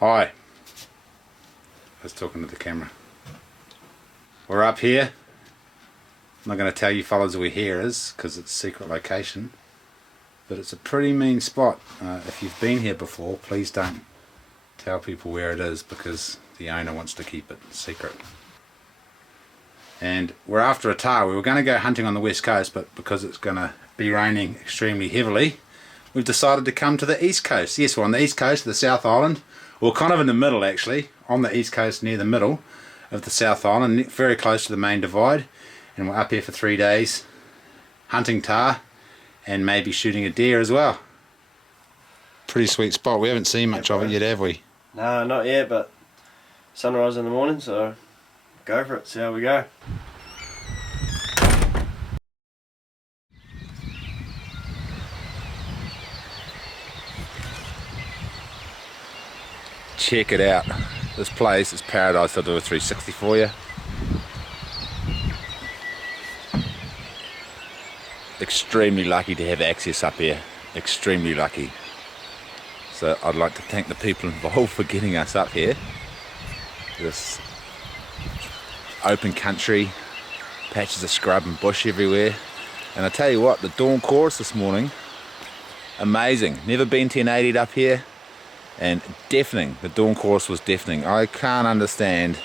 Hi. I was talking to the camera. We're up here. I'm not going to tell you fellas where here is because it's a secret location, but it's a pretty mean spot. If you've been here before, please don't tell people where it is because the owner wants to keep it secret. And we're after a tahr. We were going to go hunting on the west coast, but because it's going to be raining extremely heavily, we've decided to come to the east coast. Yes, we're on the east coast of the South Island. We're kind of in the middle actually, on the east coast near the middle of the South Island, very close to the main divide. And we're up here for 3 days hunting tahr and maybe shooting a deer as well. Pretty sweet spot. We haven't seen much of it yet, have we? No, not yet, but sunrise in the morning, so go for it, see how we go. Check it out. This place is paradise. I'll do a 360 for you. Extremely lucky to have access up here. Extremely lucky. So I'd like to thank the people involved for getting us up here. This open country, patches of scrub and bush everywhere. And I tell you what, the dawn chorus this morning, amazing. Never been 1080'd up here. And deafening. The dawn chorus was deafening. I can't understand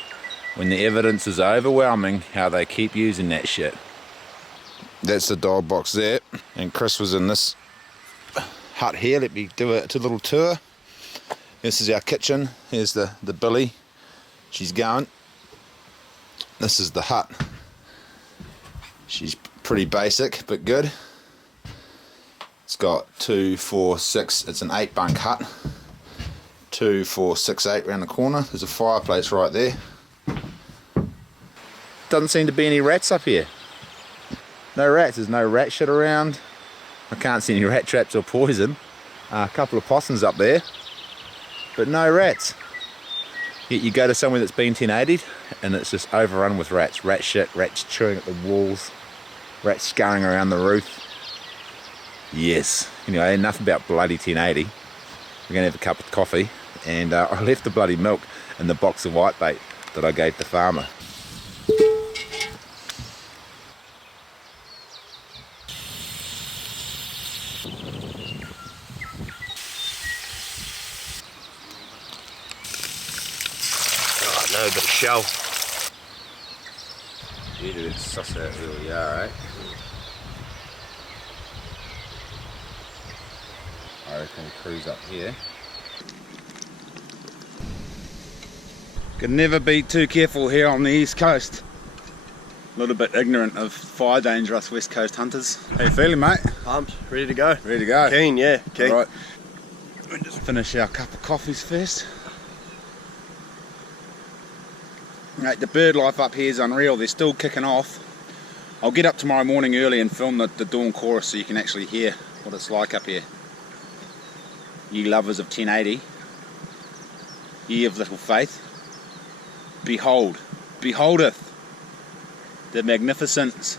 when the evidence is overwhelming how they keep using that shit. That's the dog box there, and Chris was in this hut here. Let me do a little tour. This is our kitchen. Here's the billy. She's going. This is the hut. She's pretty basic but good. It's got 2, 4, 6. It's an 8 bunk hut. 2, 4, 6, 8 around the corner. There's a fireplace right there. Doesn't seem to be any rats up here. No rats. There's no rat shit around. I can't see any rat traps or poison. A couple of possums up there, but no rats. Yet you go to somewhere that's been 1080'd and it's just overrun with rats. Rat shit, rats chewing at the walls, rats scurrying around the roof. Yes. Anyway, enough about bloody 1080. We're going to have a cup of coffee, and I left the bloody milk in the box of whitebait that I gave the farmer. Oh no, but a shell. Yeah, let's suss out where we are, eh? I reckon we cruise up here. Can never be too careful here on the east coast. A little bit ignorant of fire danger, us west coast hunters. How you feeling, mate? Pumped, ready to go. Ready to go? Keen, yeah, keen. Right. We'll just finish our cup of coffees first. Mate, the bird life up here is unreal. They're still kicking off. I'll get up tomorrow morning early and film the dawn chorus so you can actually hear what it's like up here. Ye lovers of 1080, ye of little faith, behold, beholdeth the magnificent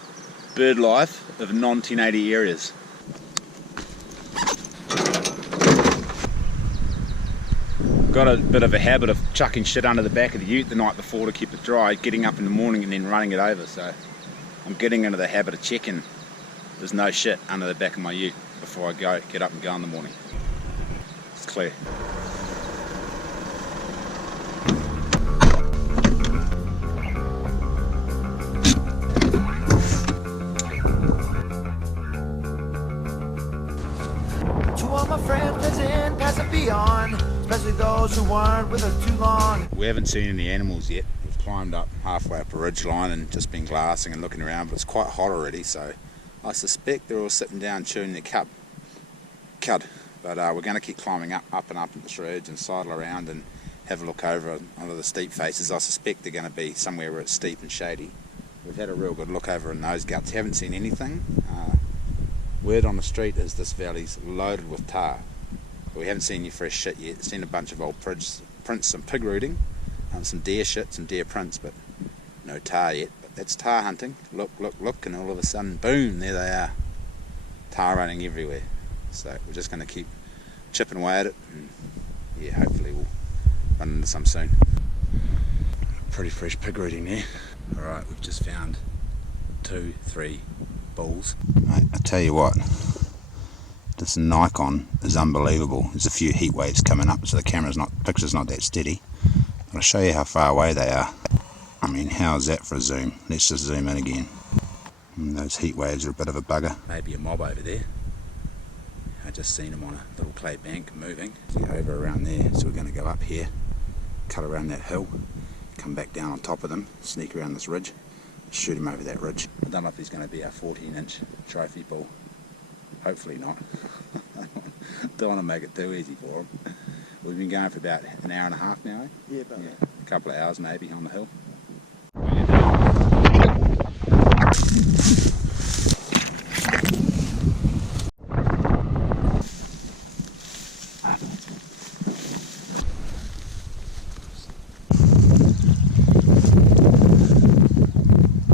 bird life of non-1080 areas. Got a bit of a habit of chucking shit under the back of the ute the night before to keep it dry, getting up in the morning and then running it over, so I'm getting into the habit of checking there's no shit under the back of my ute before I get up and go in the morning. It's clear. To all my friends present, past and beyond, especially those who weren't with us too long. We haven't seen any animals yet. We've climbed up halfway up a ridge line and just been glassing and looking around, but it's quite hot already, so I suspect they're all sitting down chewing their cud. But we're going to keep climbing up and up in this ridge and sidle around and have a look over onto the steep faces. I suspect they're going to be somewhere where it's steep and shady. We've had a real good look over in those guts, haven't seen anything. Word on the street is this valley's loaded with tahr. But we haven't seen any fresh shit yet. Seen a bunch of old prints, some pig rooting, some deer shit, some deer prints, but no tahr yet. But that's tahr hunting. Look, and all of a sudden, boom, there they are. Tahr running everywhere. So we're just going to keep chipping away at it, and yeah, hopefully we'll run into some soon. Pretty fresh pig rooting there. Alright, we've just found 2, 3 bulls. Mate, I tell you what, this Nikon is unbelievable. There's a few heat waves coming up, so the picture's not that steady. But I'll show you how far away they are. I mean, how is that for a zoom? Let's just zoom in again. And those heat waves are a bit of a bugger. Maybe a mob over there. I just seen them on a little clay bank moving. Over around there, so we're going to go up here, cut around that hill, come back down on top of them, sneak around this ridge, shoot him over that ridge. I don't know if he's going to be our 14-inch trophy bull. Hopefully not. Don't want to make it too easy for him. We've been going for about an hour and a half now, eh? Yeah, about that. A couple of hours maybe on the hill.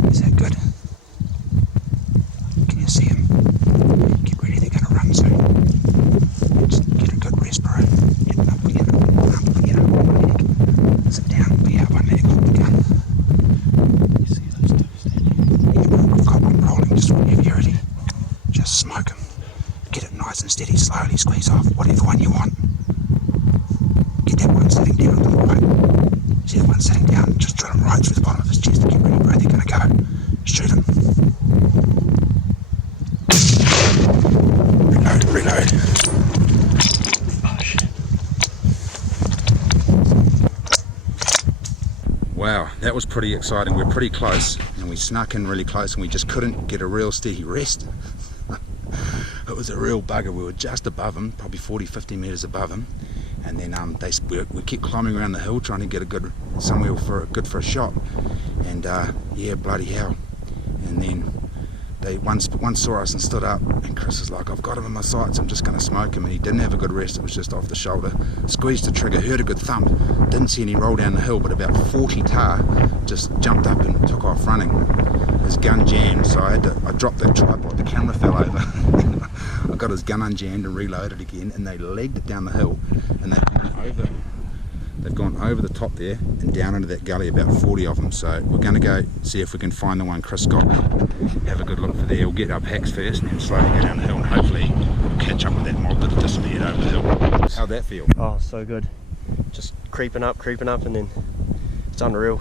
Is that good? Can you see him? Get ready, they're going to run soon. Just get a good rest, bro. Get up, get up, one leg. Sit down, be out one leg, hold the gun. You see those two standing? Yeah, bro, I've got one rolling, just whenever you're ready. Just smoke him. Get it nice and steady, slowly squeeze off, whatever one you want. Get that one sitting down to the right. See the one sitting down, just drill him right through the bottom of his chest. Get ready, bro, they're going to go. Shoot him. Reload. Oh, shit. Wow, that was pretty exciting. We're pretty close, and we snuck in really close, and we just couldn't get a real steady rest. It was a real bugger. We were just above him, probably 40-50 metres above him, and then we kept climbing around the hill trying to get somewhere good for a shot, and yeah, bloody hell. And then they one saw us and stood up, and Chris was like, I've got him in my sights, I'm just going to smoke him. And he didn't have a good rest, it was just off the shoulder. Squeezed the trigger, heard a good thump, didn't see any roll down the hill, but about 40 tahr just jumped up and took off running. His gun jammed, so I dropped the tripod, the camera fell over. I got his gun unjammed and reloaded again, and they legged it down the hill, and they've gone over the top there and down into that gully, about 40 of them. So we're going to go see if we can find the one Chris got, have a good look for there. We'll get our packs first and then slowly go down the hill, and hopefully we'll catch up with that mob that disappeared over the hill. How'd that feel? Oh, so good. Just creeping up, and then it's unreal.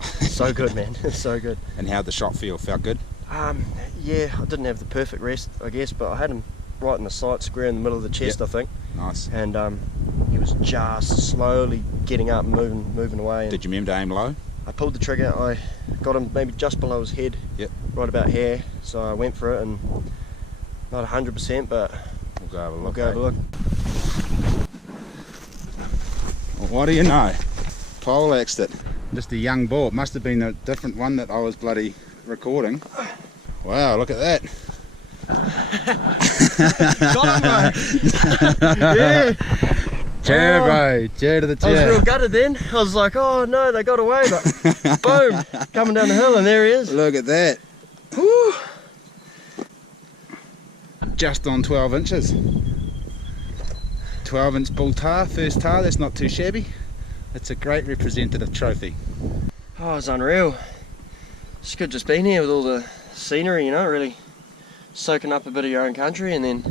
So good, man. It's so good. And how'd the shot feel? Felt good? Yeah, I didn't have the perfect rest, I guess, but I had him right in the sight, square in the middle of the chest, yep. I think. Nice. And he was just slowly getting up and moving away. And did you remember to aim low? I pulled the trigger, I got him maybe just below his head, yep. Right about here, so I went for it, and not 100%, but we'll go have a look. We'll go have a look. Well, what do you know? Poleaxed it. Just a young bull. It must have been a different one that I was bloody recording. Wow, look at that. Got him, bro. Yeah. Chair, bro. Chair to the chair. I was real gutted then. I was like, oh no, they got away, but boom, coming down the hill, and there he is. Look at that. Woo. Just on 12 inches. 12-inch bull tahr, first tahr, that's not too shabby. It's a great representative trophy. Oh, it's unreal. It's good just being here with all the scenery, you know, really soaking up a bit of your own country, and then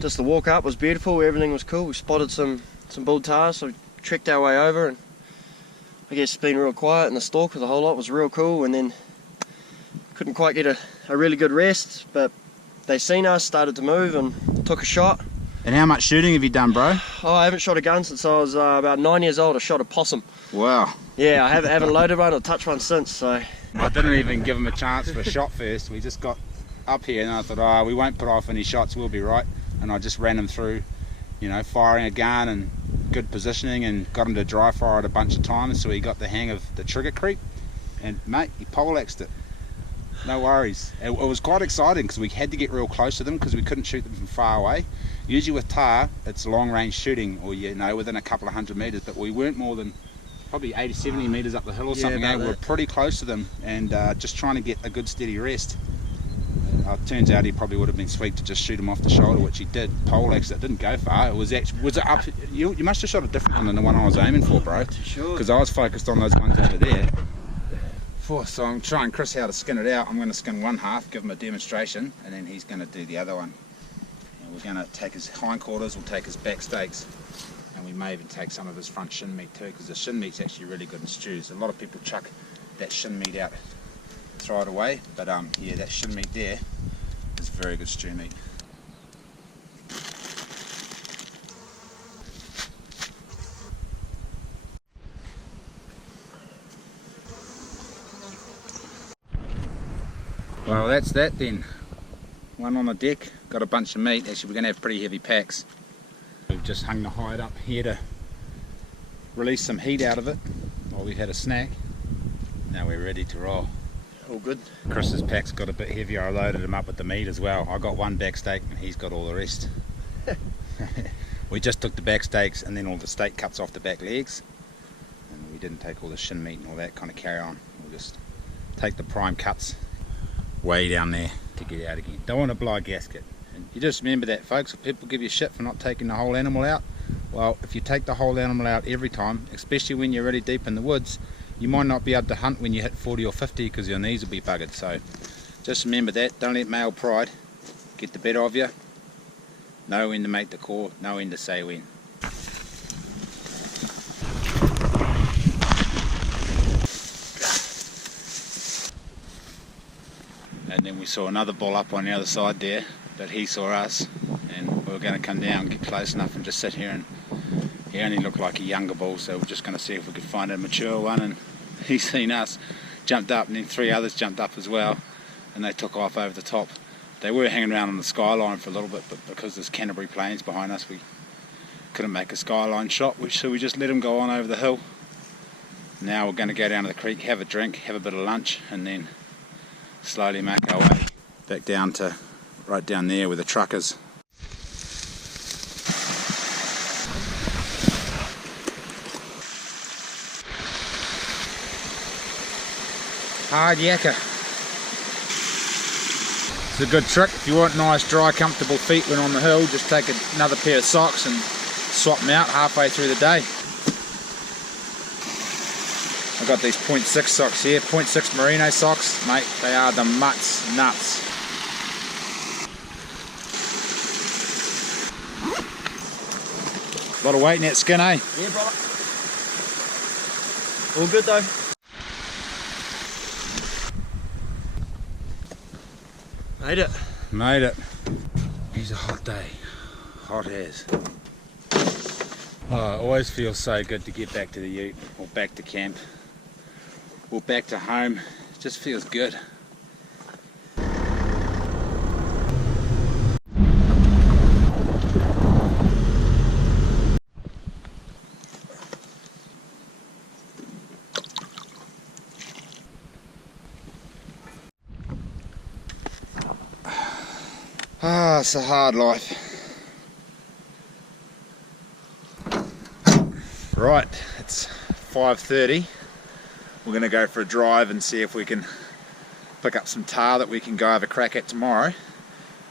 just the walk up was beautiful, everything was cool. We spotted some bull tahr, so we trekked our way over, and I guess it's been real quiet, and the stalk of the whole lot was real cool, and then couldn't quite get a really good rest, but they seen us, started to move, and took a shot. And how much shooting have you done, bro? Oh, I haven't shot a gun since I was about 9 years old. I shot a possum. Wow. Yeah, I haven't loaded one or touched one since, so. I didn't even give him a chance for a shot first. We just got up here and I thought, oh, we won't put off any shots, we'll be right. And I just ran him through, you know, firing a gun and good positioning, and got him to dry fire it a bunch of times, so he got the hang of the trigger creep. And mate, he poleaxed it. No worries. It was quite exciting because we had to get real close to them because we couldn't shoot them from far away. Usually with tahr, it's long range shooting, or you know, within a couple of 100 metres, but we weren't more than probably 80-70 metres up the hill or something. We were pretty close to them, and just trying to get a good steady rest. turns out he probably would have been sweet to just shoot him off the shoulder, which he did. Pole axe, it didn't go far. It was actually, was it up? You must have shot a different one than the one I was aiming for, bro. Sure. Because I was focused on those ones over there. So I'm trying Chris how to skin it out. I'm going to skin one half, give him a demonstration, and then he's going to do the other one. And we're going to take his hindquarters, we'll take his back steaks, and we may even take some of his front shin meat too, because the shin meat's actually really good in stews. A lot of people chuck that shin meat out, throw it away, but yeah, that shin meat there is very good stew meat. Well, that's that then. One on the deck, got a bunch of meat. Actually, we're going to have pretty heavy packs. We've just hung the hide up here to release some heat out of it while we've had a snack. Now we're ready to roll. All good. Chris's pack's got a bit heavier. I loaded him up with the meat as well. I got one back steak and he's got all the rest. We just took the back steaks and then all the steak cuts off the back legs. And we didn't take all the shin meat and all that kind of carry on. We'll just take the prime cuts way down there to get out again. Don't want to blow a gasket. And you just remember that, folks. If people give you shit for not taking the whole animal out, well, if you take the whole animal out every time, especially when you're really deep in the woods, you might not be able to hunt when you hit 40 or 50 because your knees will be buggered. So just remember that. Don't let male pride get the better of you. Know when to make the call, know when to say when. And then we saw another bull up on the other side there, but he saw us, and we were going to come down and get close enough and just sit here, and he only looked like a younger bull, so we're just going to see if we could find a mature one. And he seen us, jumped up, and then 3 others jumped up as well, and they took off over the top. They were hanging around on the skyline for a little bit, but because there's Canterbury Plains behind us, we couldn't make a skyline shot, so we just let them go on over the hill. Now we're going to go down to the creek, have a drink, have a bit of lunch, and then slowly make our way back down to right down there with the truckers. Hard yakka. It's a good trick. If you want nice, dry, comfortable feet when on the hill, just take another pair of socks and swap them out halfway through the day. I've got these 0.6 socks here, 0.6 merino socks, mate, they are the nuts. A lot of weight in that skin, eh? Yeah, brother. All good though. Made it. Made it. It's a hot day. Hot as. Oh, it always feels so good to get back to the ute, or back to camp, or back to home. It just feels good. Ah, it's a hard life. Right, it's 5:30. We're going to go for a drive and see if we can pick up some tahr that we can go have a crack at tomorrow.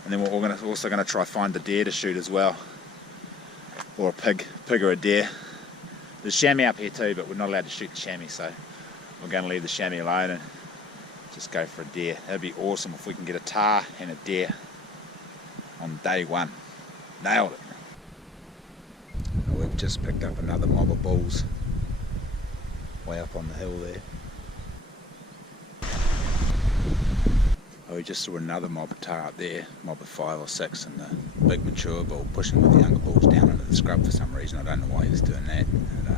And then we're also going to try find the deer to shoot as well. Or a pig or a deer. There's chamois up here too, but we're not allowed to shoot the chamois, so we're going to leave the chamois alone and just go for a deer. That'd be awesome if we can get a tahr and a deer on day one. Nailed it. We've just picked up another mob of bulls way up on the hill there. We just saw another mob of tahr up there, mob of 5 or 6, and the big mature bull pushing with the younger bulls down into the scrub for some reason. I don't know why he was doing that. And,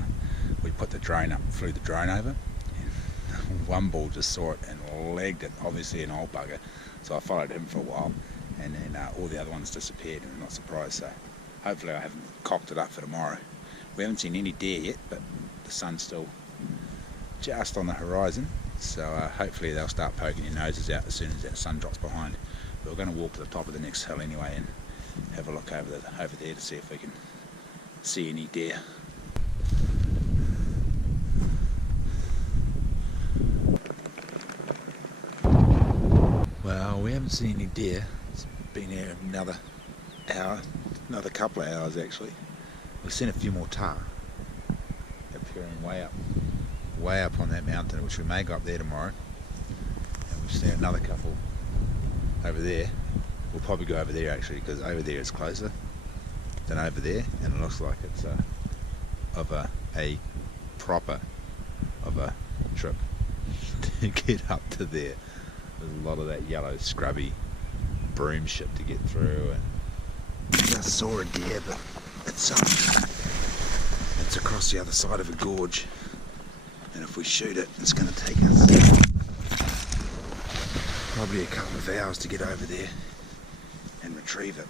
we put the drone up, flew the drone over, and one bull just saw it and legged it, obviously an old bugger. So I followed him for a while, and then all the other ones disappeared, and I'm not surprised. So hopefully I haven't cocked it up for tomorrow. We haven't seen any deer yet, but the sun's still just on the horizon, so hopefully they'll start poking their noses out as soon as that sun drops behind. But we're going to walk to the top of the next hill anyway and have a look over there to see if we can see any deer. Well, we haven't seen any deer. It's been here another hour, another couple of hours actually. We've seen a few more tahr appearing way up on that mountain, which we may go up there tomorrow. And we've seen another couple over there. We'll probably go over there actually, because over there is closer than over there, and it looks like it's a proper trip to get up to there. There's a lot of that yellow scrubby broom shit to get through, and just saw a deer, but it's across the other side of a gorge, and if we shoot it, it's going to take us probably a couple of hours to get over there and retrieve it.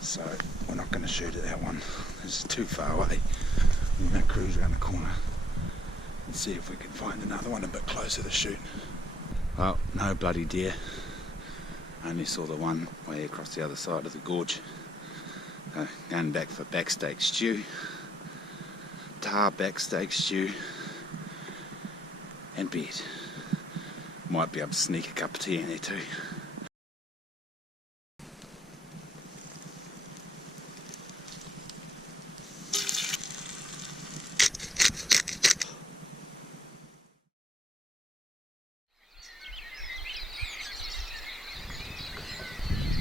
So we're not going to shoot at that one. It's too far away. We're going to cruise around the corner and see if we can find another one a bit closer to shoot. Well, no bloody deer. I only saw the one way across the other side of the gorge. Going back for backsteak stew, tahr backsteak stew, and bed. Might be able to sneak a cup of tea in there too.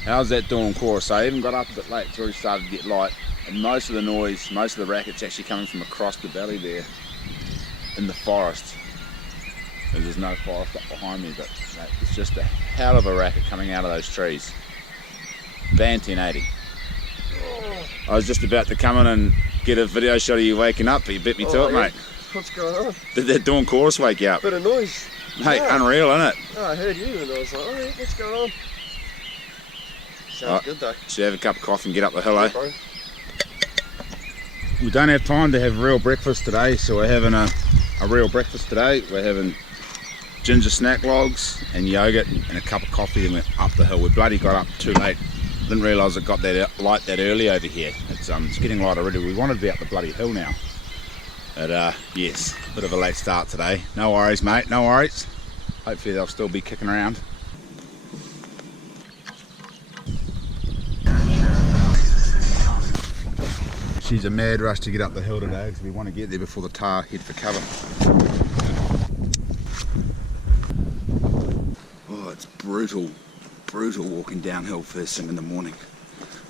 How's that dawn chorus? I even got up a bit late, it's already started to get light, and most of the noise, most of the racket's actually coming from across the valley there in the forest. There's no forest up behind me, but it's just a hell of a racket coming out of those trees. Van 1080. I was just about to come in and get a video shot of you waking up, but you beat me to it, yeah. mate. What's going on? Did that dawn chorus wake you up? Bit of noise. Mate, Yeah. unreal, isn't it? Oh, I heard you and I was like, oh yeah, what's going on? Sounds good though. Should have a cup of coffee and get up the hill, Yeah, eh? bro. We don't have time to have real breakfast today, so we're having a real breakfast today. We're having ginger snack logs and yogurt and a cup of coffee, and we're up the hill. We bloody got up too late. Didn't realise it got that light that early over here. It's getting light already. We wanted to be up the bloody hill now. But yes, bit of a late start today. No worries, mate, no worries. Hopefully they'll still be kicking around. She's a mad rush to get up the hill today because we want to get there before the tahr head for cover. Oh, it's brutal walking downhill first thing in the morning.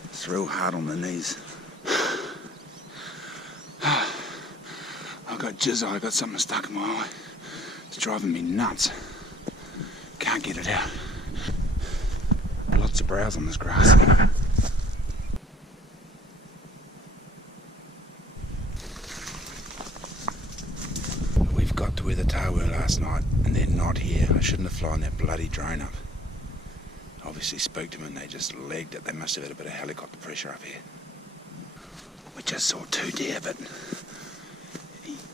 It's real hard on the knees. I've got jizz, I got something stuck in my eye. It's driving me nuts. Can't get it out. Lots of browse on this grass. We've got to where the tahr were last night, and they're not here. I shouldn't have flown that bloody drone up. Obviously spoke to them and they just legged it. They must have had a bit of helicopter pressure up here. We just saw 2 deer, but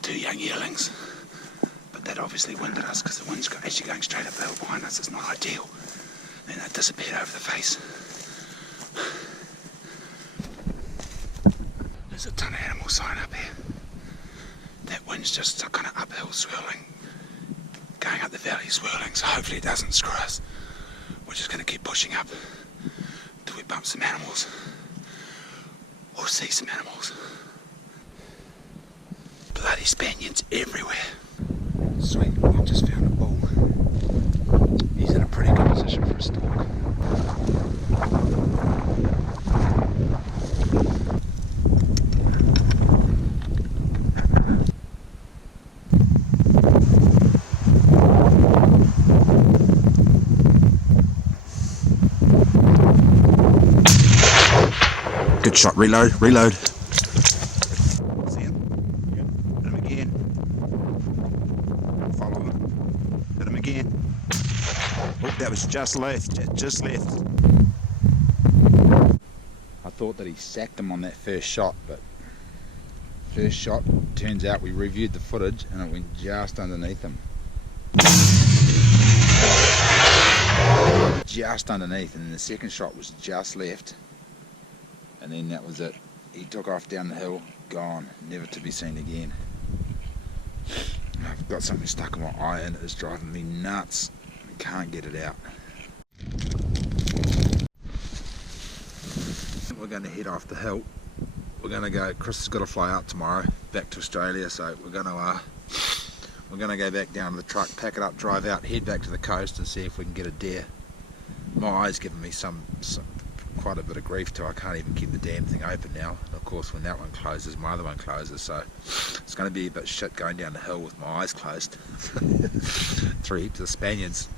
2 young yearlings. But that obviously winded us because the wind's actually going straight up the hill behind us. It's not ideal. Then they disappeared over the face. There's a ton of animal sign up here. That wind's just kind of uphill swirling, going up the valley swirling, so hopefully it doesn't screw us. We're just going to keep pushing up till we bump some animals or see some animals. Bloody Spaniards everywhere. Sweet, I just found a bull. He's in a pretty good position for a stalk. Good shot, reload. See him? Yep. Hit him again. Follow him. Hit him again. Oh, that was just left. I thought that he sacked him on that first shot, but first shot, turns out we reviewed the footage and it went just underneath him. Just underneath, and then the second shot was just left. And then that was it. He took off down the hill, gone, never to be seen again. I've got something stuck in my eye and it is driving me nuts. I can't get it out. we're going to head off the hill. We're going to go, Chris has got to fly out tomorrow back to Australia, so we're going to go back down to the truck, pack it up, drive out, head back to the coast and see if we can get a deer. My eye's giving me some quite a bit of grief too. I can't even keep the damn thing open now. And of course when that one closes, my other one closes, so it's going to be a bit shit going down the hill with my eyes closed. 3 heaps of Spaniards.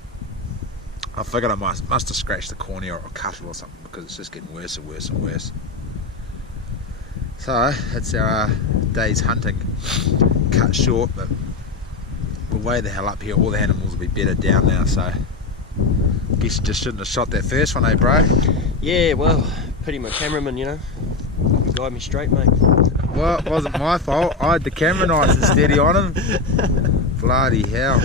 I figured I must have scratched the cornea or cut it or something, because it's just getting worse and worse and worse. So that's our day's hunting cut short, but we're way the hell up here. All the animals will be better down now, so guess you just shouldn't have shot that first one, eh bro? Yeah, well, pity my cameraman, you know. Guide me straight, mate. Well, it wasn't my fault. I had the camera nice and steady on him. Bloody hell.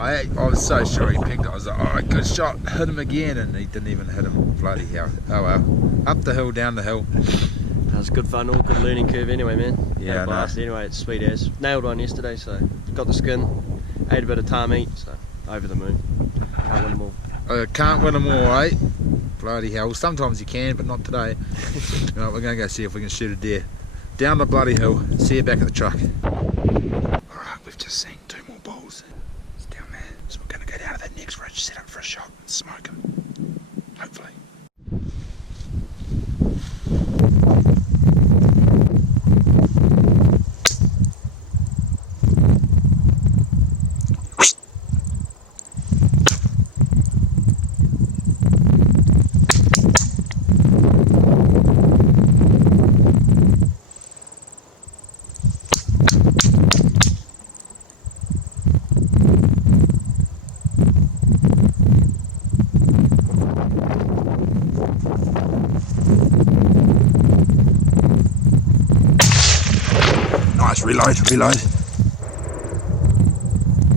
I was so sure he picked it. I was like, alright, good shot. Hit him again, and he didn't even hit him. Bloody hell. Oh well. Up the hill, down the hill. That was good fun, all good learning curve anyway, man. Yeah, blast. Anyway, it's sweet as. Nailed one yesterday, so got the skin. Ate a bit of tahr meat, so over the moon. Can't win them all. Can't win them all, eh? Bloody hell. Sometimes you can, but not today. Right, we're going to go see if we can shoot a deer. Down the bloody hill. See you back at the truck. Alright, we've just seen 2 more bulls. It's down there. So we're going to go down to that next ridge, set up for a shot, and smoke them. Hopefully. Nice, reload.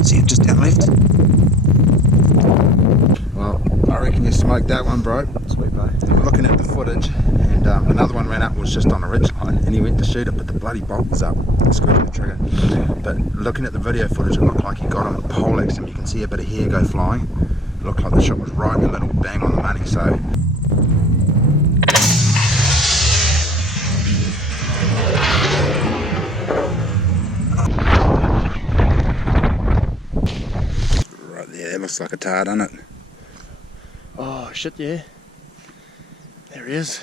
See him just down left? Well, I reckon you smoked that one, bro. Sweet, bro. I'm looking at the footage, and another one ran up, was just on a ridge line, and he went to shoot it, but the bloody bolt was up, squeezing the trigger. But looking at the video footage, it looked like he got him, poleaxed him. You can see a bit of hair go flying. It looked like the shot was right in the middle, bang on the money, so. That looks like a tahr, doesn't it? Oh, shit, yeah. There he is.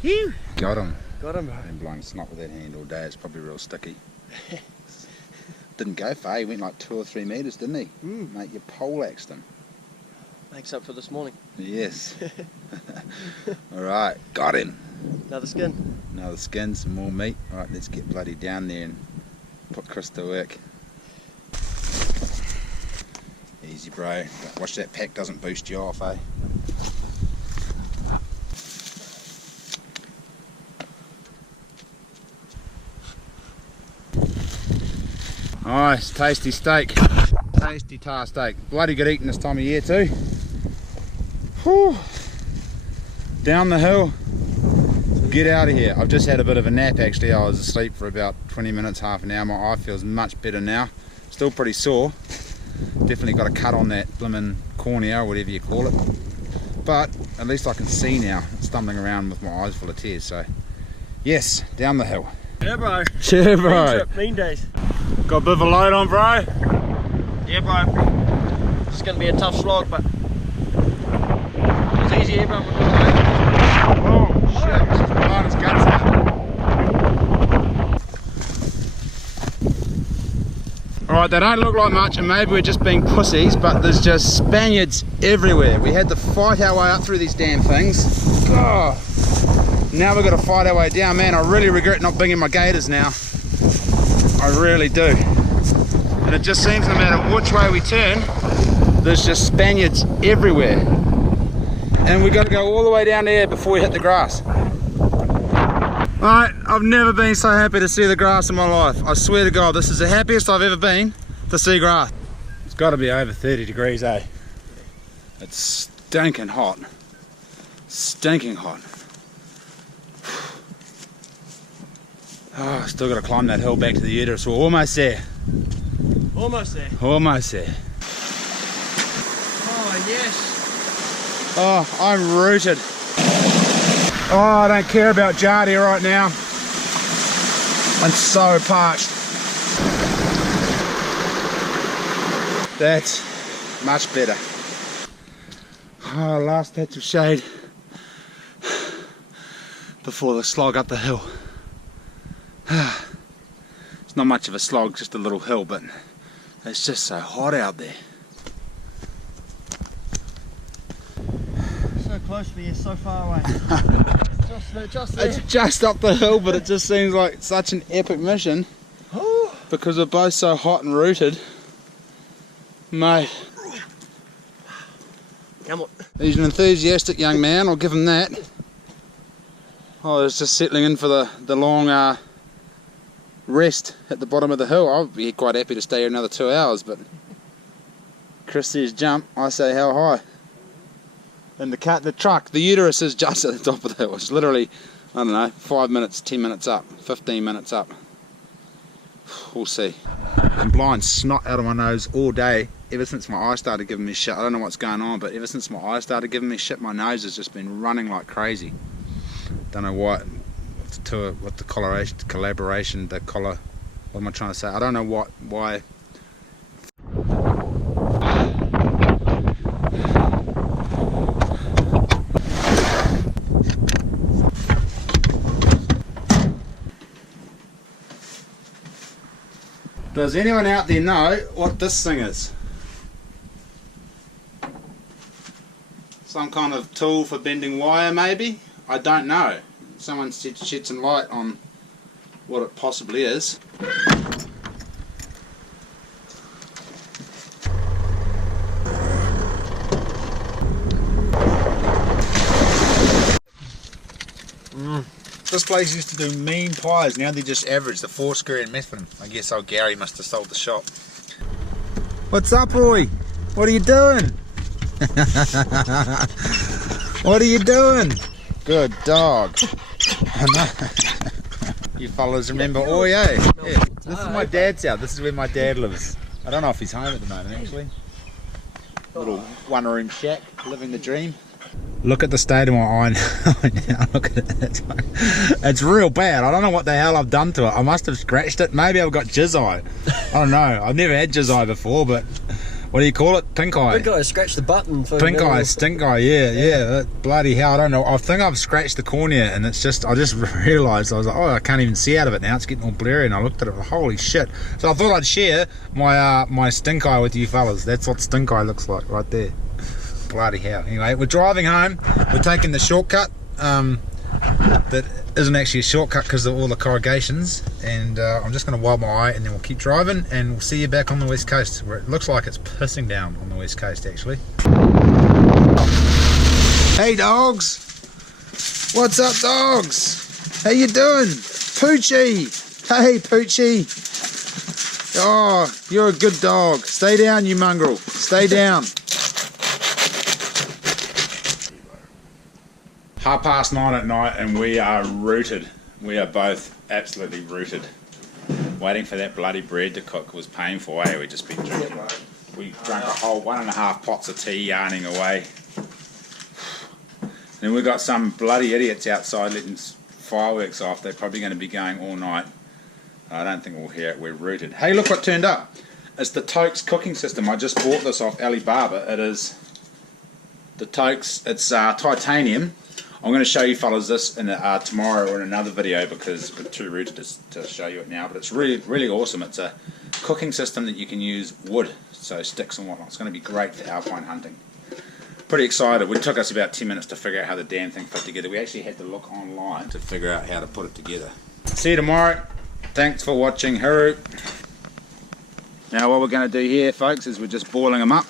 Phew. Got him. Got him, bro. Been blowing snot with that hand all day. It's probably real sticky. Didn't go far. He went like 2 or 3 metres, didn't he? Mate, you poleaxed him. Makes up for this morning. Yes. Alright, got him. Another skin. Another skin, some more meat. Alright, let's get bloody down there and put Chris to work. Easy, bro. Watch that pack doesn't boost you off, eh? Nice, tasty steak. Tasty tahr steak. Bloody good eating this time of year too. Whew. Down the hill. Get out of here. I've just had a bit of a nap actually. I was asleep for about 20 minutes, half an hour. My eye feels much better now. Still pretty sore. Definitely got a cut on that blimmin' cornea or whatever you call it. But at least I can see now, stumbling around with my eyes full of tears. So yes, down the hill. Yeah, bro. Sure, bro. Mean trip, mean days. Got a bit of a load on, bro. Yeah, bro. It's going to be a tough slog, but it's easy. Everyone would do it. Oh shit, this is blood, it's guts out. Alright, they don't look like much, and maybe we're just being pussies, but there's just Spaniards everywhere. We had to fight our way up through these damn things. God. Now we've got to fight our way down. Man, I really regret not bringing my gaiters now. I really do. And it just seems no matter which way we turn, there's just Spaniards everywhere. And we've got to go all the way down there before we hit the grass. Alright, I've never been so happy to see the grass in my life. I swear to God, this is the happiest I've ever been to see grass. It's got to be over 30 degrees, eh? It's stinking hot. Stinking hot. Oh, still got to climb that hill back to the uterus. We're almost there. Almost there. Almost there. Oh, yes. Oh, I'm rooted. Oh, I don't care about Jardy right now. I'm so parched. That's much better. Oh, last patch of shade before the slog up the hill. It's not much of a slog, just a little hill, but it's just so hot out there. So close but yet so far away. just there. It's just up the hill, but it just seems like such an epic mission because we're both so hot and rooted. Mate, Come on. he's an enthusiastic young man, I'll give him that. I was just settling in for the long rest at the bottom of the hill. I'll be quite happy to stay here another 2 hours, but Chris says jump, I say how high. And the truck, the uterus is just at the top of the hill. It's literally, I don't know, 5 minutes, 10 minutes up, 15 minutes up. We'll see. I'm blowing snot out of my nose all day, ever since my eyes started giving me shit. I don't know what's going on, but ever since my eyes started giving me shit, my nose has just been running like crazy. Don't know what the collaboration, what am I trying to say? I don't know why. Does anyone out there know what this thing is? Some kind of tool for bending wire, maybe? I don't know. Someone shed some light on what it possibly is. This place used to do mean pies, now they're just average, the Foursquare and Methven. I guess old Gary must have sold the shop. What's up, Roy? What are you doing? What are you doing? Good dog. You fellas remember Oi, eh? Yeah. This is my dad's house, this is where my dad lives. I don't know if he's home at the moment actually. Little one room shack, living the dream. Look at the state of my eye now. Look at it. It's real bad. I don't know what the hell I've done to it. I must have scratched it. Maybe I've got jizz eye. I don't know. I've never had jizz eye before, but what do you call it? Pink eye. Pink eye, scratch the button. For Pink eye, stink eye. Yeah. Bloody hell. I don't know. I think I've scratched the cornea, and it's just. I just realised I was like, oh, I can't even see out of it now. It's getting all blurry, and I looked at it. Holy shit! So I thought I'd share my stink eye with you fellas. That's what stink eye looks like right there. Bloody hell. Anyway, we're driving home. We're taking the shortcut that isn't actually a shortcut because of all the corrugations, and I'm just going to wipe my eye and then we'll keep driving and we'll see you back on the west coast where it looks like it's pissing down on the west coast actually. Hey dogs, what's up dogs? How you doing? Poochie, hey Poochie. Oh, you're a good dog. Stay down you mongrel, stay down. 9:30 at night and we are rooted. We are both absolutely rooted. Waiting for that bloody bread to cook was painful, eh? We just been drinking. We drank a whole 1.5 pots of tea yarning away. Then we got some bloody idiots outside letting fireworks off. They're probably going to be going all night. I don't think we'll hear it. We're rooted. Hey, look what turned up. It's the Tokes cooking system. I just bought this off Alibaba. It is the Tokes. It's titanium. I'm going to show you fellas this in tomorrow or in another video because we're too rooted to show you it now, but it's really awesome. It's a cooking system that you can use wood, so sticks and whatnot. It's going to be great for alpine hunting. Pretty excited. It took us about 10 minutes to figure out how the damn thing fit together. We actually had to look online to figure out how to put it together. See you tomorrow. Thanks for watching. Hooroo. Now what we're going to do here folks is we're just boiling them up.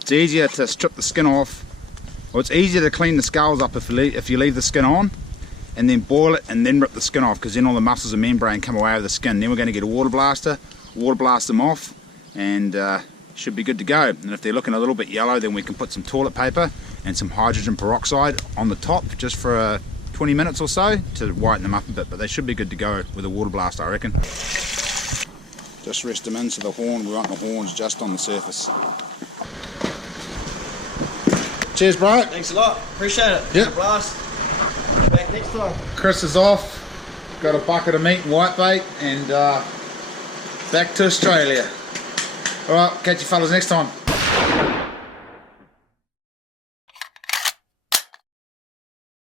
It's easier to strip the skin off. Well, it's easier to clean the skulls up if you leave the skin on and then boil it and then rip the skin off, because then all the muscles and membrane come away with the skin. Then we're going to get a water blast them off, and should be good to go. And if they're looking a little bit yellow, then we can put some toilet paper and some hydrogen peroxide on the top just for 20 minutes or so to whiten them up a bit, but they should be good to go with a water blast, I reckon. Just rest them in so the horn, we want the horns just on the surface. Cheers, bro. Thanks a lot. Appreciate it. Yep. Blast. Back mate. Next time. Chris is off. Got a bucket of meat and whitebait, and back to Australia. Alright, catch you fellas next time.